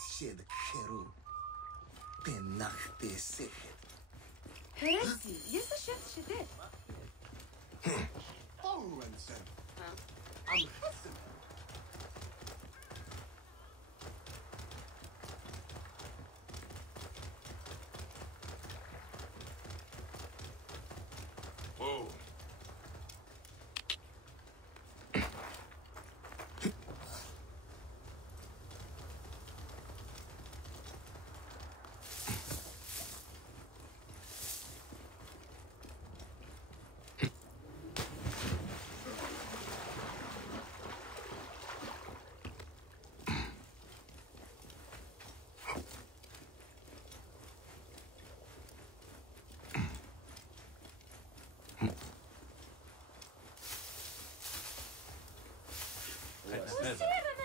shed Heru. Penachte sechet. Heresi, jest szef szydet. Onwensen. I'm hissing. Whoa.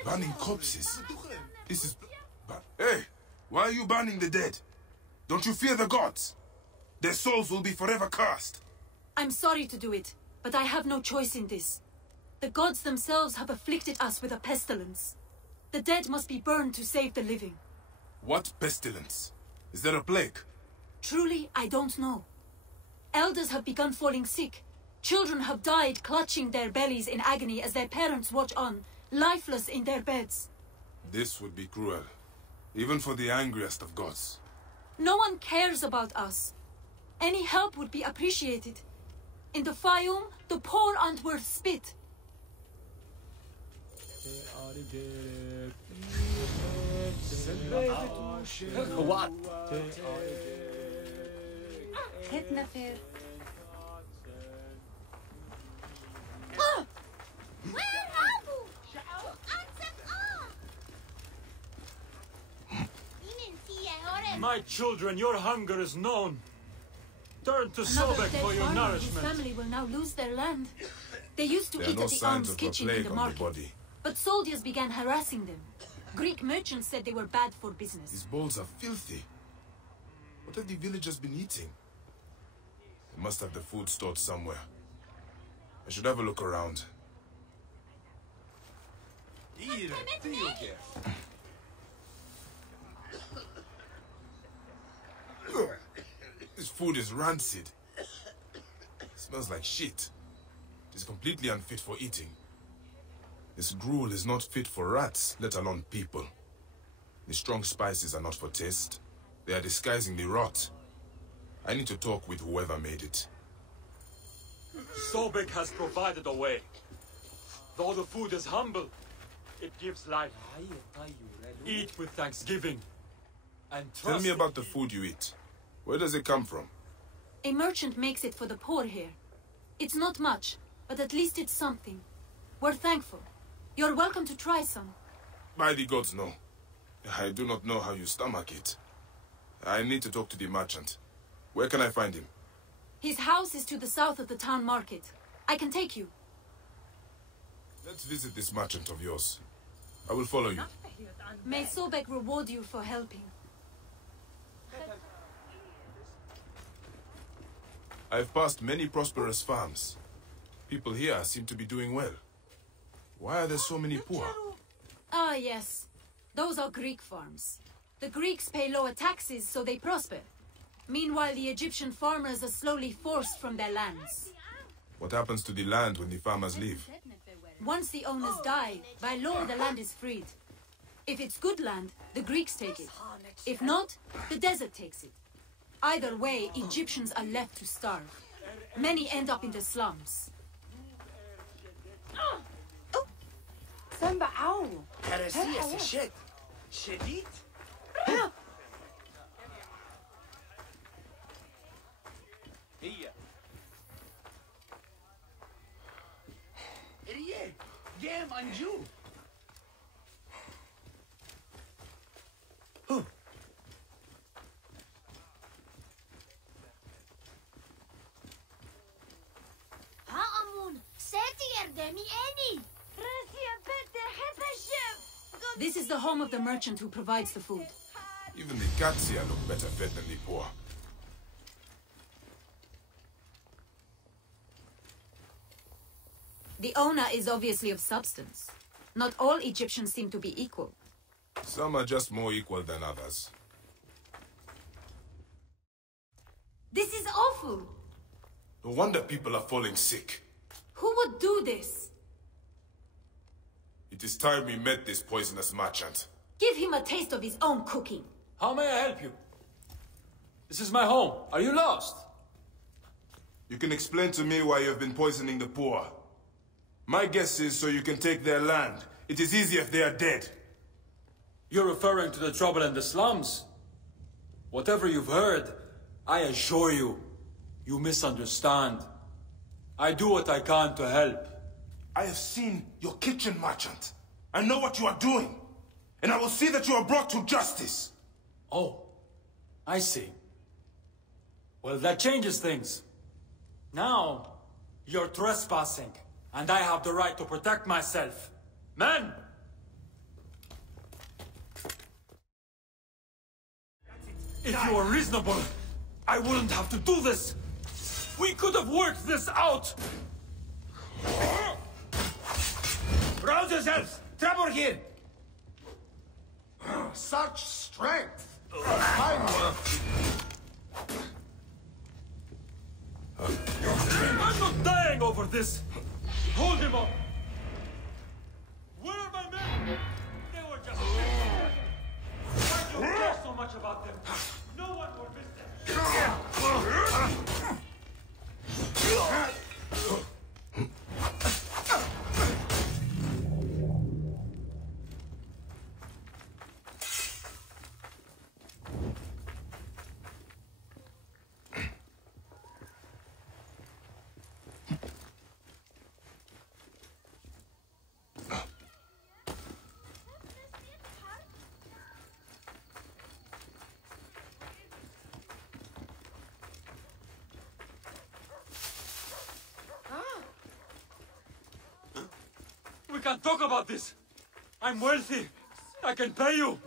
Burning corpses. This is... Hey! Why are you burning the dead? Don't you fear the gods? Their souls will be forever cursed. I'm sorry to do it, but I have no choice in this. The gods themselves have afflicted us with a pestilence. The dead must be burned to save the living. What pestilence? Is there a plague? Truly, I don't know. Elders have begun falling sick. Children have died clutching their bellies in agony as their parents watch on, lifeless in their beds. This would be cruel, even for the angriest of gods. No one cares about us. Any help would be appreciated. In the Fayum, the poor aren't worth spit. What? My children, your hunger is known. Turn to Another Sobek dead for your farmer whose nourishment. family will now lose their land. They used to There are eat no at the signs alms of a kitchen in plague the on the market, body. but soldiers began harassing them. Greek merchants said they were bad for business. These bowls are filthy. What have the villagers been eating? They must have the food stored somewhere. I should have a look around. This food is rancid. It smells like shit. It is completely unfit for eating. This gruel is not fit for rats, let alone people. The strong spices are not for taste. They are disguisingly rot. I need to talk with whoever made it. Sobek has provided a way. Though the food is humble, it gives life. Eat with thanksgiving. And Tell trust me about the food you eat. Where does it come from? A merchant makes it for the poor here. It's not much, but at least it's something. We're thankful. You're welcome to try some. By the gods, no. I do not know how you stomach it. I need to talk to the merchant. Where can I find him? His house is to the south of the town market. I can take you. Let's visit this merchant of yours. I will follow you. May Sobek reward you for helping. I've passed many prosperous farms. People here seem to be doing well. Why are there so many poor? Ah, yes. Those are Greek farms. The Greeks pay lower taxes, so they prosper. Meanwhile, the Egyptian farmers are slowly forced from their lands. What happens to the land when the farmers leave? Once the owners die, by law the land is freed. If it's good land, the Greeks take it. If not, the desert takes it. Either way, Egyptians are left to starve. Many end up in the slums. Samba ow. Heresia sechet. Shedit? Here. Irie. Gam anju. This is the home of the merchant who provides the food. Even the cats here look better fed than the poor. The owner is obviously of substance. Not all Egyptians seem to be equal. Some are just more equal than others. This is awful. No wonder people are falling sick. Who would do this? It is time we met this poisonous merchant. Give him a taste of his own cooking. How may I help you? This is my home. Are you lost? You can explain to me why you have been poisoning the poor. My guess is so you can take their land. It is easier if they are dead. You're referring to the trouble in the slums? Whatever you've heard, I assure you, you misunderstand. I do what I can to help. I have seen your kitchen, merchant. I know what you are doing. And I will see that you are brought to justice. Oh, I see. Well, that changes things. Now, you're trespassing, and I have the right to protect myself. Men! If you were reasonable, I wouldn't have to do this. We could have worked this out. Rouse yourselves! Trevor here! Such strength! Fine work! I'm not dying over this. Hold him up. Where are my men? They were just... Why do you care so much about them? No one will miss them. We can't talk about this. I'm wealthy. I can pay you.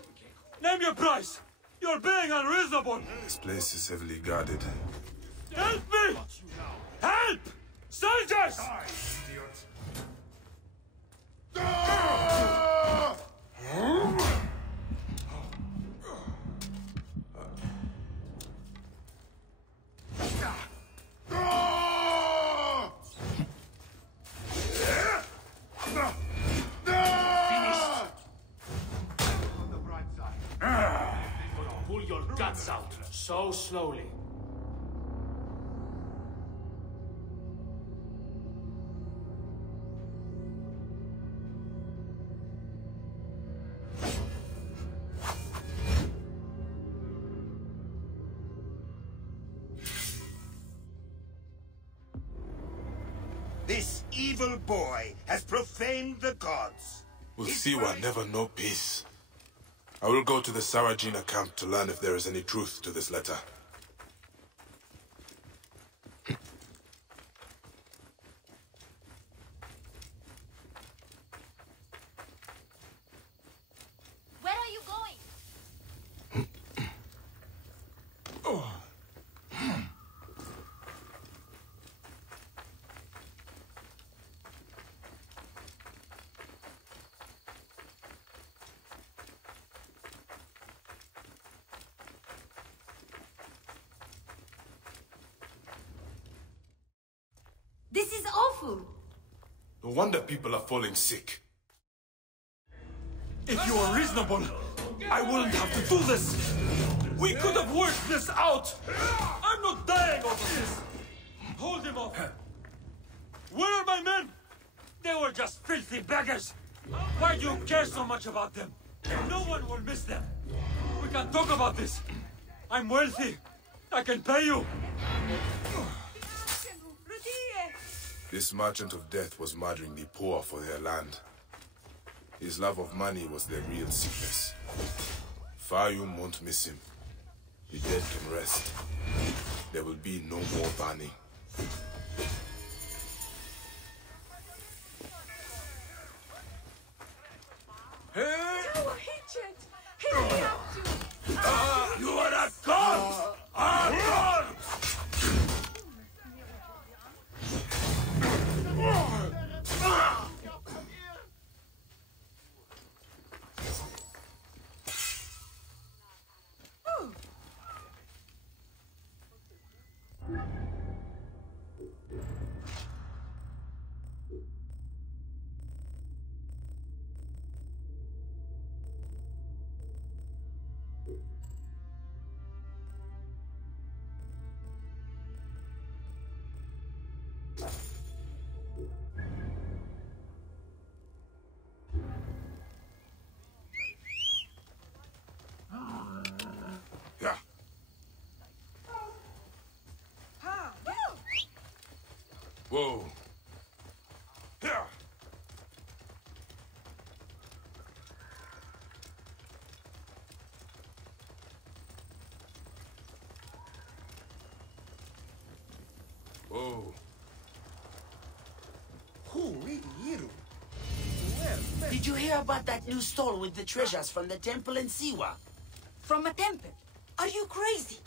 Name your price. You're being unreasonable. This place is heavily guarded. Help me! Help! Soldiers! Pull your guts out so slowly. This evil boy has profaned the gods. We'll see why never know peace. I will go to the Sarajina camp to learn if there is any truth to this letter. Where are you going? This is awful. No wonder people are falling sick. If you were reasonable, I wouldn't have to do this. We could have worked this out. I'm not dying over this. Hold him off. Where are my men? They were just filthy beggars. Why do you care so much about them? No one will miss them. We can't talk about this. I'm wealthy. I can pay you. This merchant of death was murdering the poor for their land. His love of money was their real sickness. Fayum won't miss him. The dead can rest. There will be no more burning. You are a god! A god! Yeah. Whoa. Yeah. Whoa. Did you hear about that new stall with the treasures from the temple in Siwa? From a temple? Are you crazy?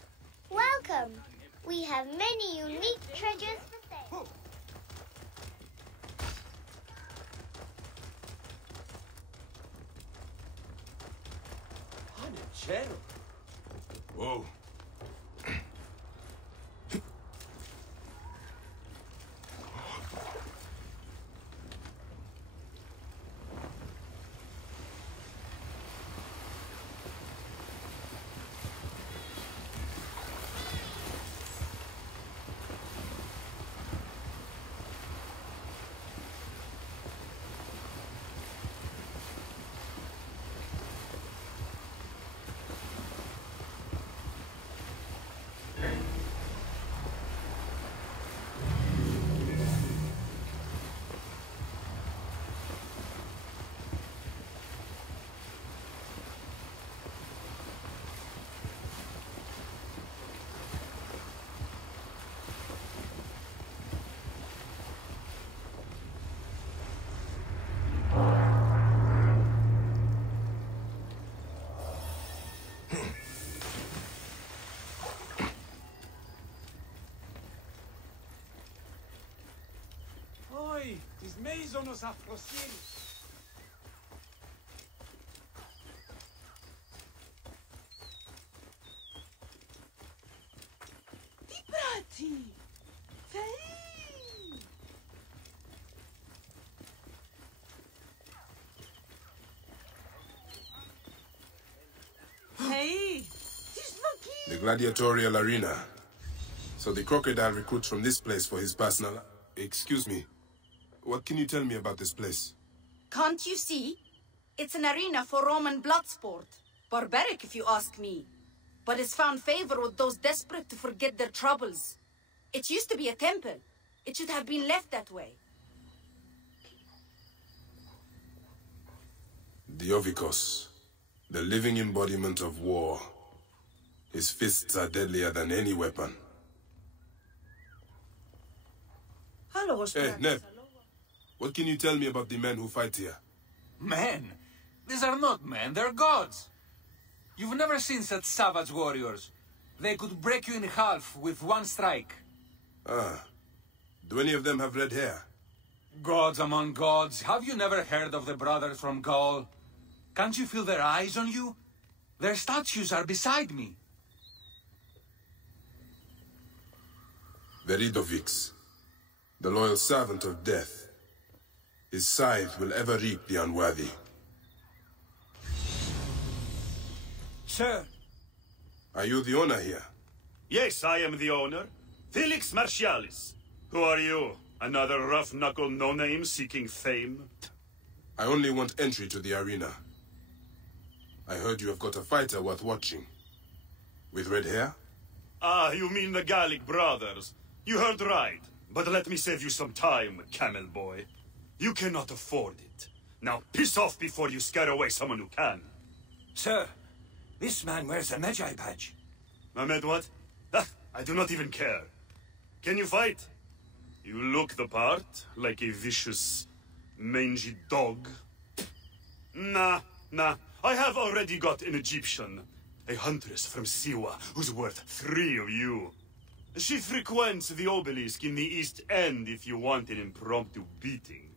Welcome. We have many unique treasures for sale. Whoa. Oi, τις μέιζονος αφροσύνη. Τι πράττει! Θεή! Θεή! Τις δοκί! The gladiatorial arena. So the crocodile recruits from this place for his personal... Excuse me. What can you tell me about this place? Can't you see? It's an arena for Roman blood sport. Barbaric, if you ask me. But it's found favor with those desperate to forget their troubles. It used to be a temple. It should have been left that way. The Ovikos, the living embodiment of war. His fists are deadlier than any weapon. Hey, Neb. What can you tell me about the men who fight here? Men? These are not men, they're gods. You've never seen such savage warriors. They could break you in half with one strike. Ah. Do any of them have red hair? Gods among gods, have you never heard of the brothers from Gaul? Can't you feel their eyes on you? Their statues are beside me. Veridovix, the loyal servant of death. His scythe will ever reap the unworthy. Sir. Are you the owner here? Yes, I am the owner. Felix Martialis. Who are you? Another rough-knuckle no-name seeking fame? I only want entry to the arena. I heard you have got a fighter worth watching. With red hair? Ah, you mean the Gallic brothers. You heard right. But let me save you some time, camel boy. You cannot afford it. Now piss off before you scare away someone who can. Sir, this man wears a Magi badge. Ahmed, what? Ah, I do not even care. Can you fight? You look the part, like a vicious, mangy dog. Nah. I have already got an Egyptian. A huntress from Siwa, who's worth 3 of you. She frequents the obelisk in the East End if you want an impromptu beating.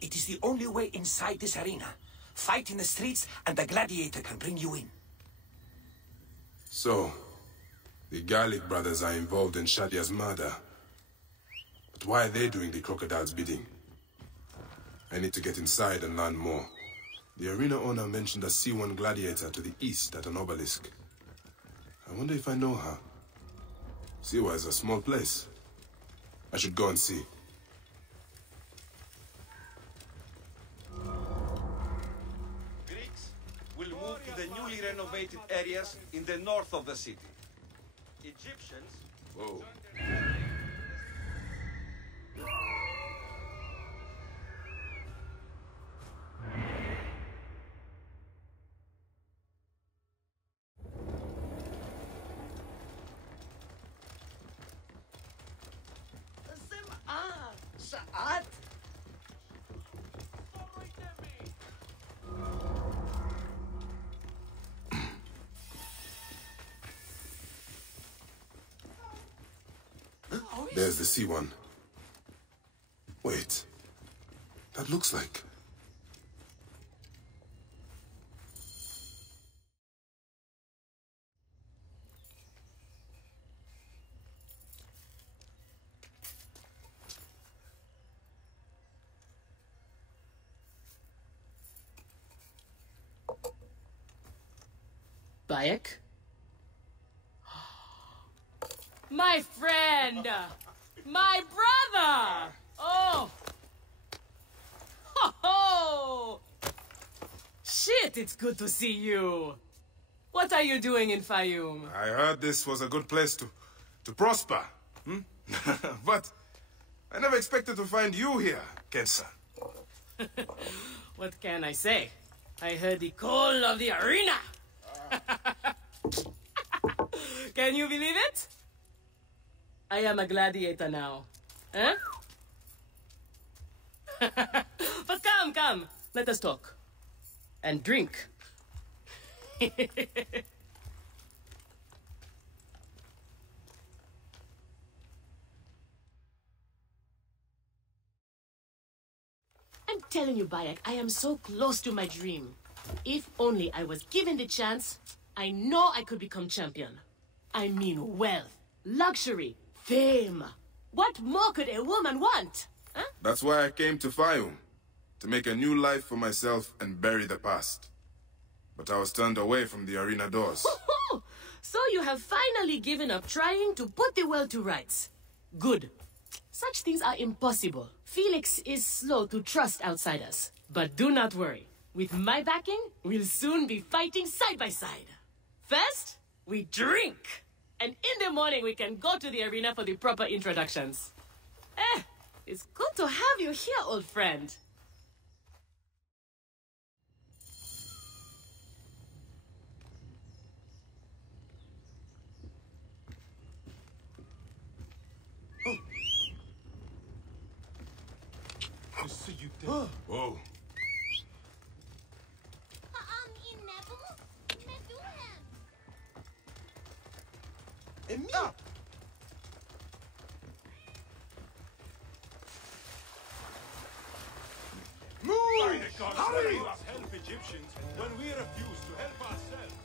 It is the only way inside this arena. Fight in the streets and the gladiator can bring you in. So, the Gallic brothers are involved in Shadia's murder. But why are they doing the crocodile's bidding? I need to get inside and learn more. The arena owner mentioned a C1 gladiator to the east at an obelisk. I wonder if I know her. Siwa is a small place. I should go and see. Greeks will move to the newly renovated areas in the north of the city. Egyptians... Whoa. Saat? There's the C1. Wait. That looks like... Bayek? My friend! My brother! Oh! Ho ho! Shit, it's good to see you. What are you doing in Fayum? I heard this was a good place to prosper. Hmm? But I never expected to find you here, Kensa. What can I say? I heard the call of the arena. Can you believe it? I am a gladiator now. Huh? But come, let us talk. And drink. I'm telling you, Bayek, I am so close to my dream. If only I was given the chance, I know I could become champion. I mean wealth, luxury, fame. What more could a woman want? Huh? That's why I came to Fayum. To make a new life for myself and bury the past. But I was turned away from the arena doors. So you have finally given up trying to put the world to rights. Good. Such things are impossible. Felix is slow to trust outsiders. But do not worry. With my backing, we'll soon be fighting side by side. First, we drink. And in the morning, we can go to the arena for the proper introductions. It's good to have you here, old friend. Whoa. Move! Hurry! Help Egyptians when we refuse to help ourselves.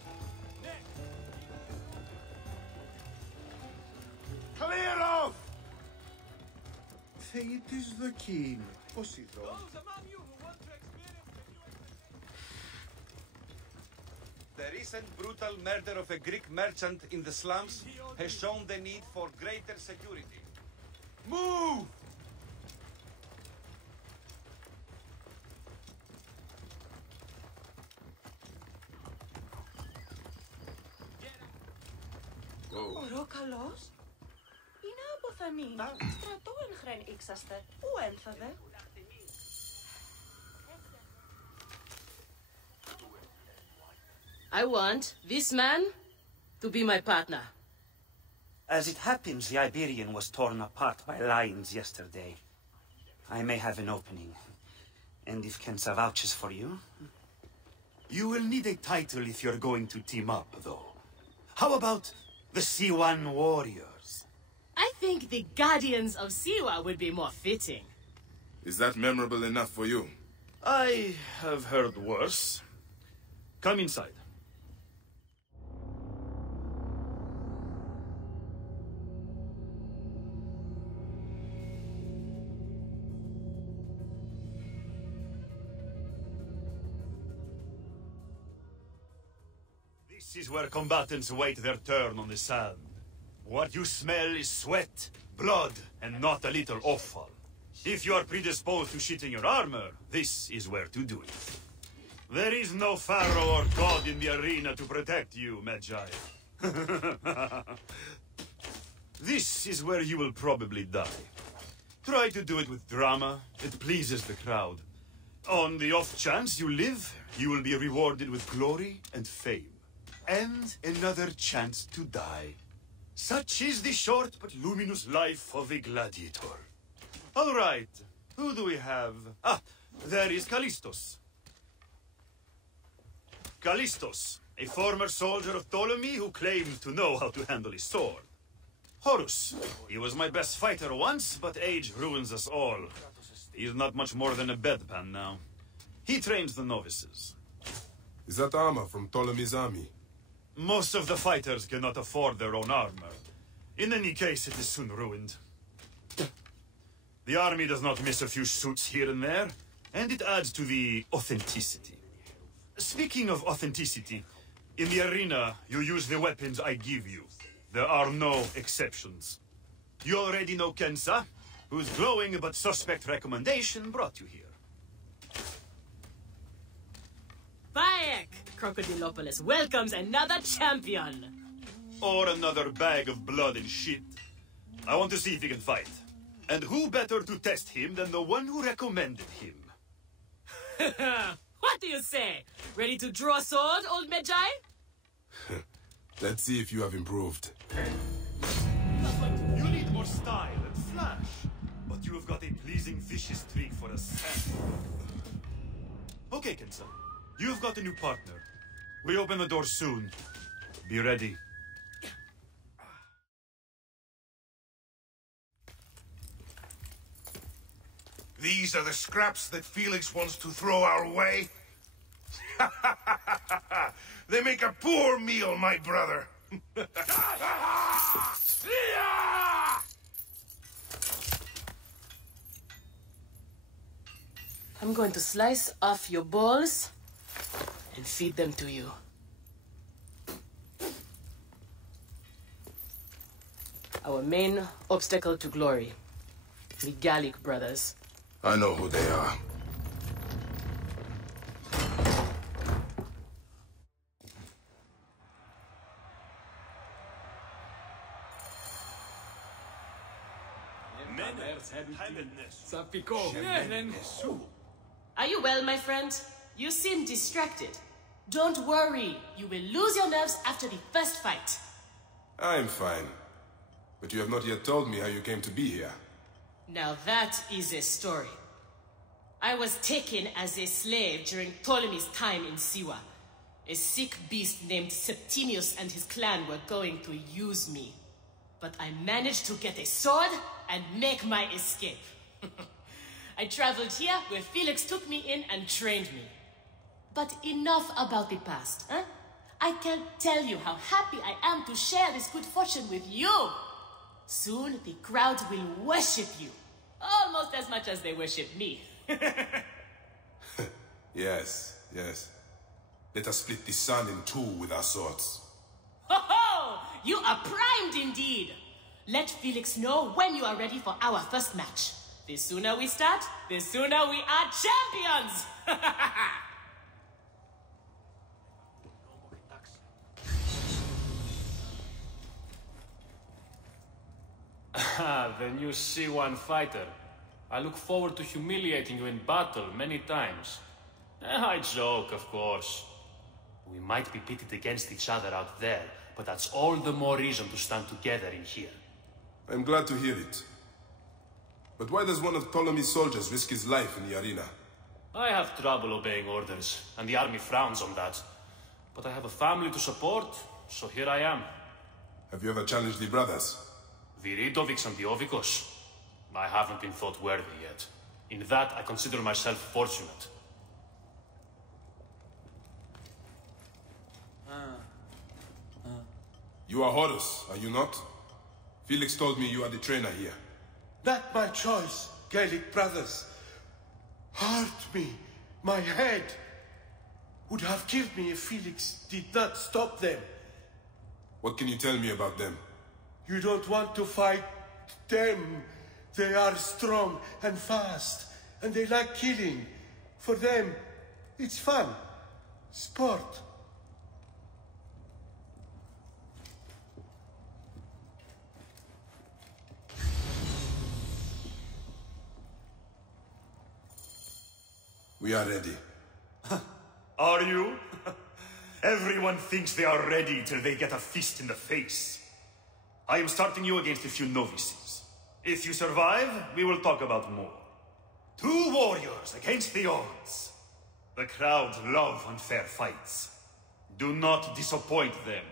Clear off! Θεήτης δοκίν. Πώς είδω. The recent brutal murder of a Greek merchant in the slums has shown the need for greater security. Move! Ωρό καλός. Είναι από Θαμίνα. Στρατό εν χρέν ήξαστε. Πού ένθαδε. I want this man to be my partner. As it happens, the Iberian was torn apart by lions yesterday. I may have an opening. And if Kensa vouches for you... You will need a title if you're going to team up, though. How about the C1 Warriors? I think the Guardians of Siwa would be more fitting. Is that memorable enough for you? I have heard worse. Come inside. This is where combatants wait their turn on the sand. What you smell is sweat, blood, and not a little offal. If you are predisposed to shitting your armor, this is where to do it. There is no pharaoh or god in the arena to protect you, Magi. This is where you will probably die. Try to do it with drama. It pleases the crowd. On the off chance you live, you will be rewarded with glory and fame. And another chance to die. Such is the short but luminous life of a gladiator. All right, who do we have? Ah, there is Callistos. Callistos, a former soldier of Ptolemy who claimed to know how to handle his sword. Horus, he was my best fighter once, but age ruins us all. He's not much more than a bedpan now. He trains the novices. Is that armor from Ptolemy's army? Most of the fighters cannot afford their own armor. In any case, it is soon ruined. The army does not miss a few suits here and there, and it adds to the authenticity. Speaking of authenticity, in the arena, you use the weapons I give you. There are no exceptions. You already know Kensa, whose glowing but suspect recommendation brought you here. Bayek! Crocodilopolis welcomes another champion! Or another bag of blood and shit. I want to see if he can fight. And who better to test him than the one who recommended him? What do you say? Ready to draw sword, old Magi? Let's see if you have improved. You need more style and flash. But you have got a pleasing vicious streak for a sample. Okay, Kensa. You've got a new partner. We open the door soon. Be ready. These are the scraps that Felix wants to throw our way? They make a poor meal, my brother. I'm going to slice off your balls and feed them to you. Our main obstacle to glory. The Gallic brothers. I know who they are. Are you well, my friend? You seem distracted. Don't worry. You will lose your nerves after the first fight. I'm fine. But you have not yet told me how you came to be here. Now that is a story. I was taken as a slave during Ptolemy's time in Siwa. A sick beast named Septimius and his clan were going to use me. But I managed to get a sword and make my escape. I traveled here where Felix took me in and trained me. But enough about the past, huh? I can't tell you how happy I am to share this good fortune with you. Soon the crowd will worship you. Almost as much as they worship me. Yes, yes. Let us split the sun in two with our swords. Ho ho! You are primed indeed! Let Felix know when you are ready for our first match. The sooner we start, the sooner we are champions! The new C1 fighter. I look forward to humiliating you in battle many times. I joke, of course. We might be pitted against each other out there, but that's all the more reason to stand together in here. I'm glad to hear it. But why does one of Ptolemy's soldiers risk his life in the arena? I have trouble obeying orders, and the army frowns on that. But I have a family to support, so here I am. Have you ever challenged the brothers? Viridovics and Diovikos? I haven't been thought worthy yet. In that, I consider myself fortunate. You are Horus, are you not? Felix told me you are the trainer here. Not my choice, Gaelic brothers. Hurt me, my head. would have killed me if Felix did not stop them. What can you tell me about them? You don't want to fight them. They are strong and fast, and they like killing. For them, it's fun. Sport. We are ready. Are you? Everyone thinks they are ready till they get a fist in the face. I am starting you against a few novices. If you survive, we will talk about more. 2 warriors against the odds. The crowd love unfair fights. Do not disappoint them.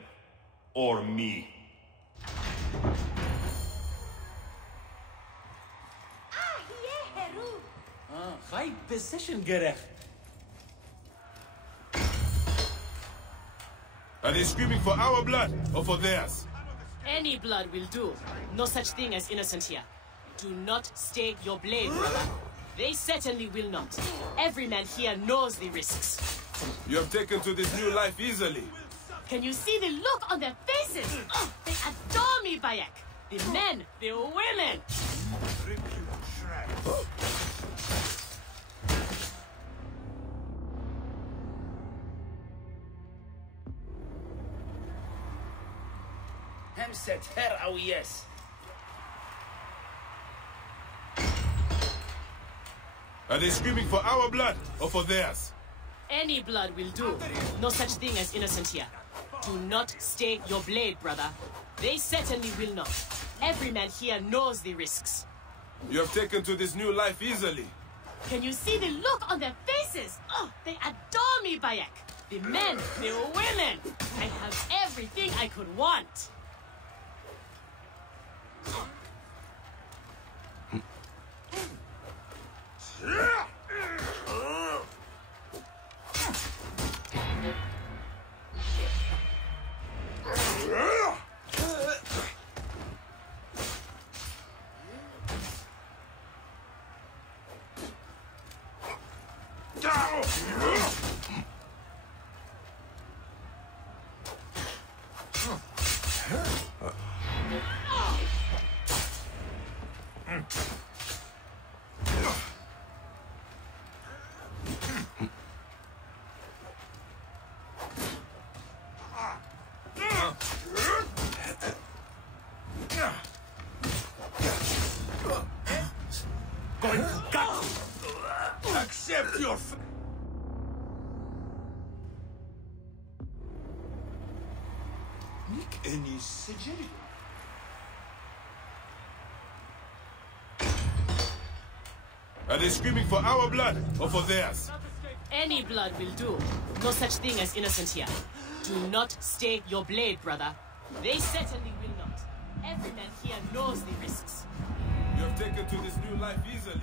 Or me. High position, gerecht. Are they screaming for our blood or for theirs? Any blood will do. No such thing as innocent here. Do not stake your blade, brother. They certainly will not. Every man here knows the risks. You have taken to this new life easily. Can you see the look on their faces? Oh, they adore me, Bayek. The men, the women. Rip you to shreds. Hemset her au yes. Are they screaming for our blood or for theirs? Any blood will do. No such thing as innocent here. Do not stake your blade, brother. They certainly will not. Every man here knows the risks. You have taken to this new life easily. Can you see the look on their faces? Oh, they adore me, Bayek. The men, the women. I have everything I could want. Accept your Any sigil? Are they screaming for our blood or for theirs? Any blood will do. No such thing as innocent here. Do not stake your blade, brother. They certainly will not. Every man here knows the risks. You have taken to this new life easily.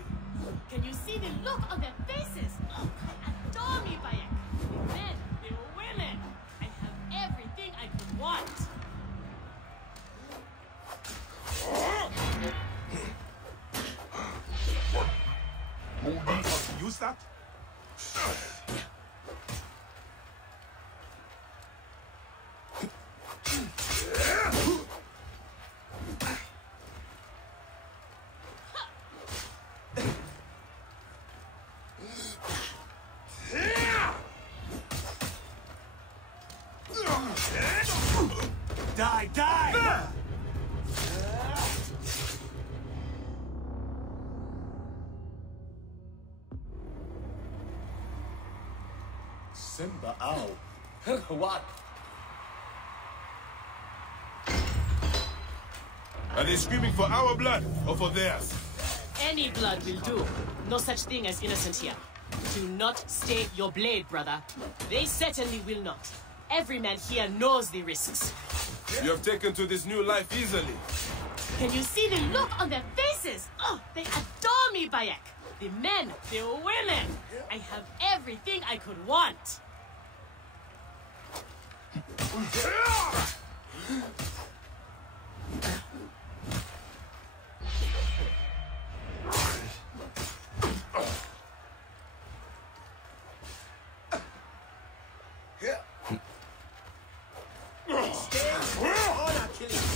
Can you see the look on their faces? Oh, they adore me, Bayek. The men, the women. I have everything I could want. Use that? Die, die! Simba, ow. What? Are they screaming for our blood or for theirs? Any blood will do. No such thing as innocent here. Do not stake your blade, brother. They certainly will not. Every man here knows the risks. You have taken to this new life easily. Can you see the look on their faces? Oh, they adore me, Bayek. The men, the women. I have everything I could want.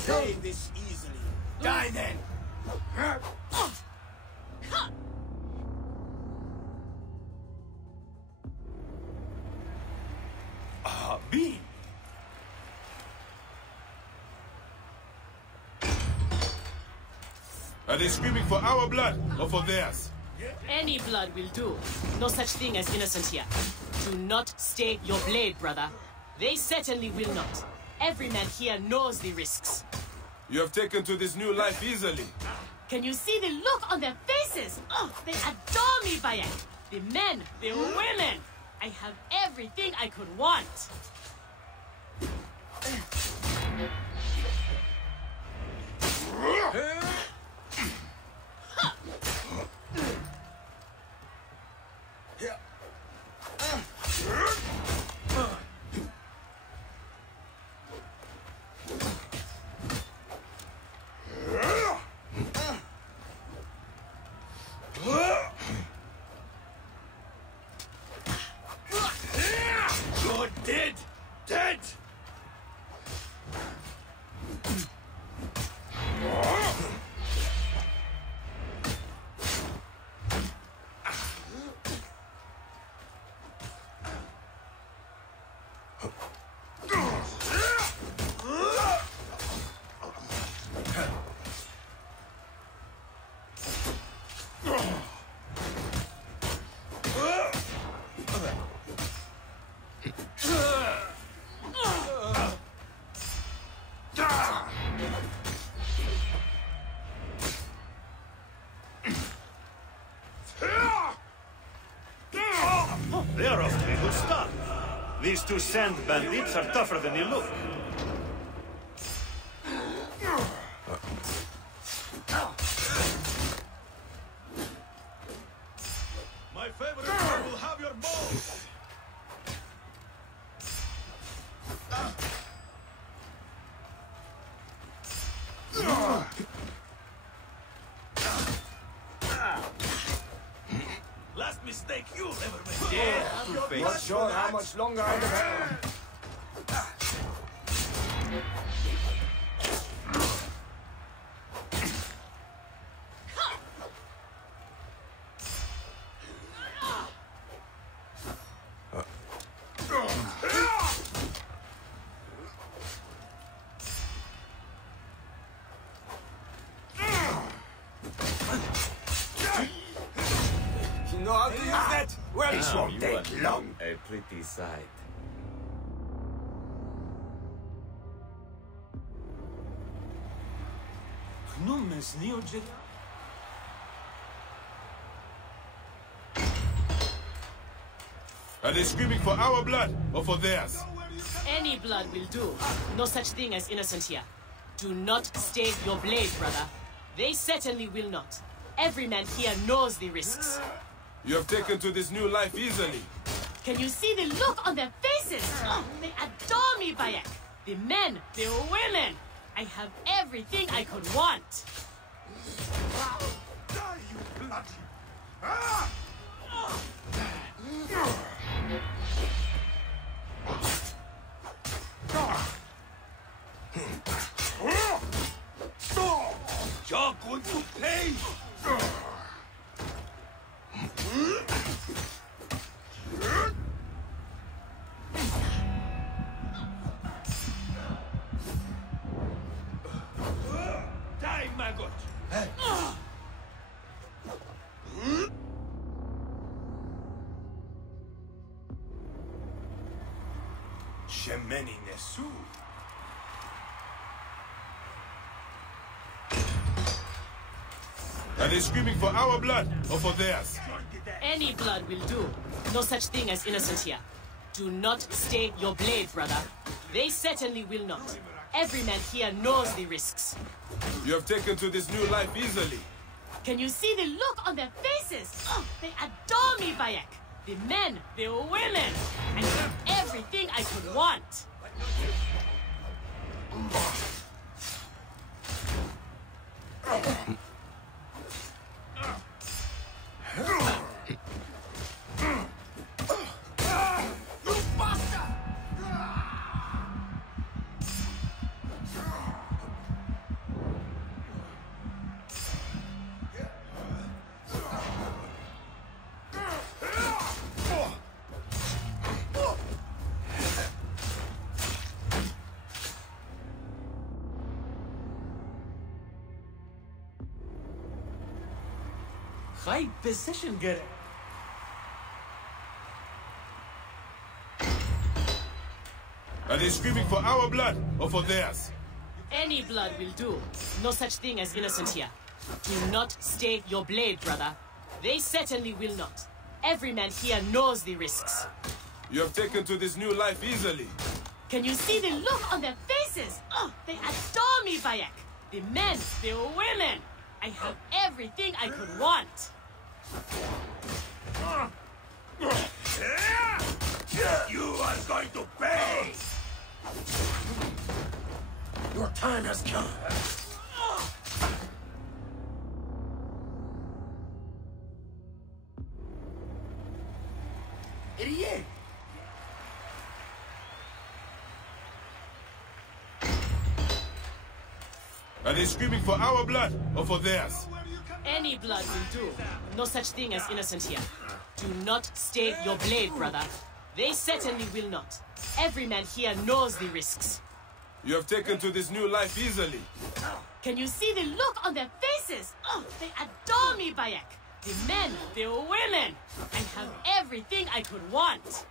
save this easily. Die then! Bean! Are they screaming for our blood or for theirs? Any blood will do. No such thing as innocent here. Do not stake your blade, brother. They certainly will not. Every man here knows the risks. You have taken to this new life easily. Can you see the look on their faces? Oh, they adore me, Bayek. The men, the women. I have everything I could want. You're dead! Dead! They're off to a good start. These two sand bandits are tougher than you look. My favorite one will have your bow! Last mistake you'll ever make. Yeah, not sure how much longer I can have. You know how to use that? Well, this won't take long. A pretty sight. Are they screaming for our blood or for theirs? Any blood will do. No such thing as innocent here. Do not stake your blade, brother. They certainly will not. Every man here knows the risks. You have taken to this new life easily. Can you see the look on their faces? Oh, they adore me, Bayek. The men, the women. I have everything I could want. Die, you bloody! You're going to pay! Die, maggot! Shemeni Nesu. Are they screaming for our blood or for theirs? Any blood will do. No such thing as innocent here. Do not stake your blade, brother. They certainly will not. Every man here knows the risks. You have taken to this new life easily. Can you see the look on their faces? Oh, they adore me, Bayek. The men, the women. I have everything I could want. Fight position, girl. Are they screaming for our blood or for theirs? Any blood will do. No such thing as innocent here. Do not stake your blade, brother. They certainly will not. Every man here knows the risks. You have taken to this new life easily. Can you see the look on their faces? Oh, they adore me, Bayek. The men, the women. I have everything I could want. You are going to pay! Your time has come. Idiot! Are they screaming for our blood or for theirs? Any blood will do. No such thing as innocent here. Do not stake your blade, brother. They certainly will not. Every man here knows the risks. You have taken to this new life easily. Can you see the look on their faces? Oh, they adore me, Bayek. The men, the women. I have everything I could want.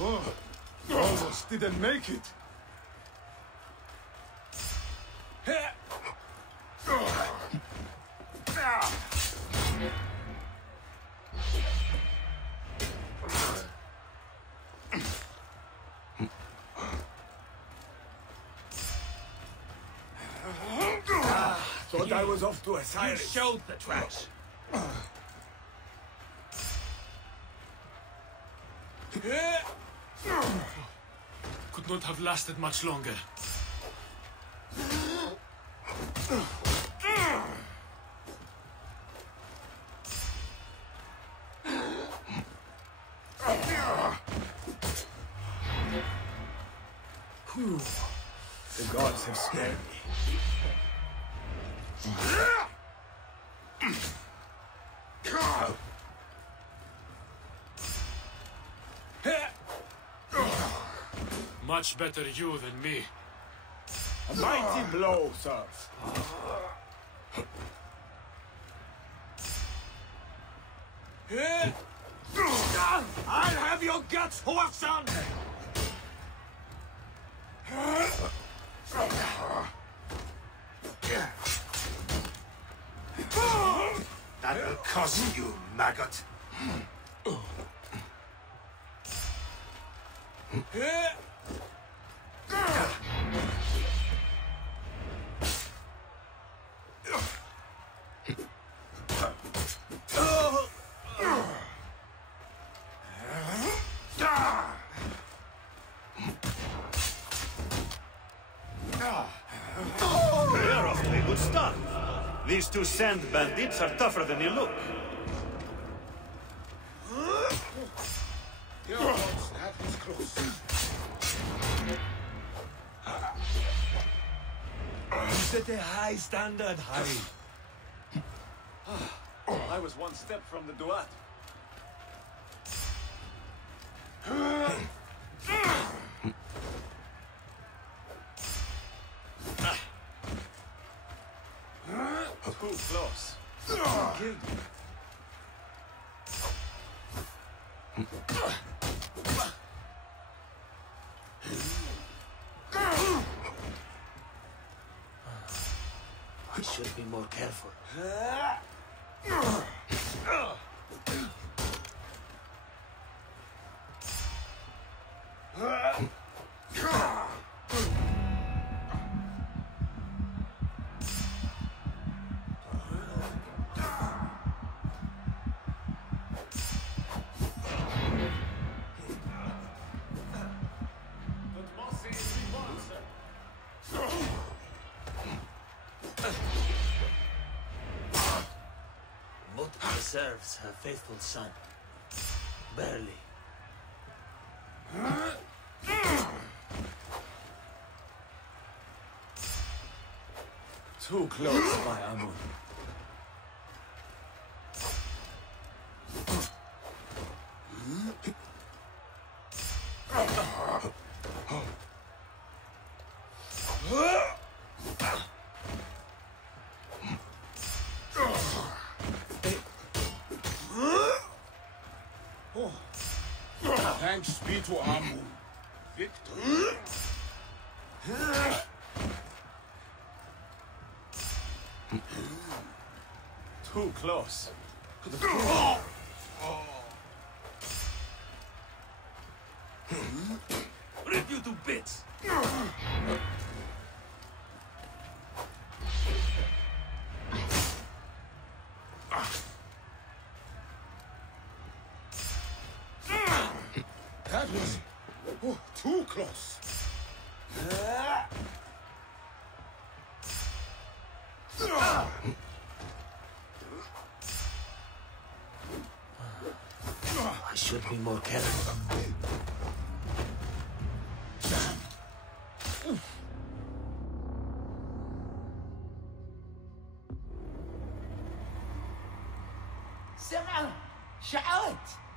Oh, almost didn't make it. Thought I was off to a silence. You showed the tracks. Could not have lasted much longer. Whew. The gods have scared me. Much better you than me. A mighty blow, sir. I'll have your guts, Huafsan! That will cost you, maggot. They're off to a good start. These two sand bandits are tougher than you look. That was close. You set a high standard, Harry. I was one step from the Duat. Too close. Killed me. I should be more careful. serves her faithful son. Barely. Too close, my Amun. Thanks be to Amun. Victor. Too close. Rip you to bits! That was too close. I should be more careful. سمعوا شعوت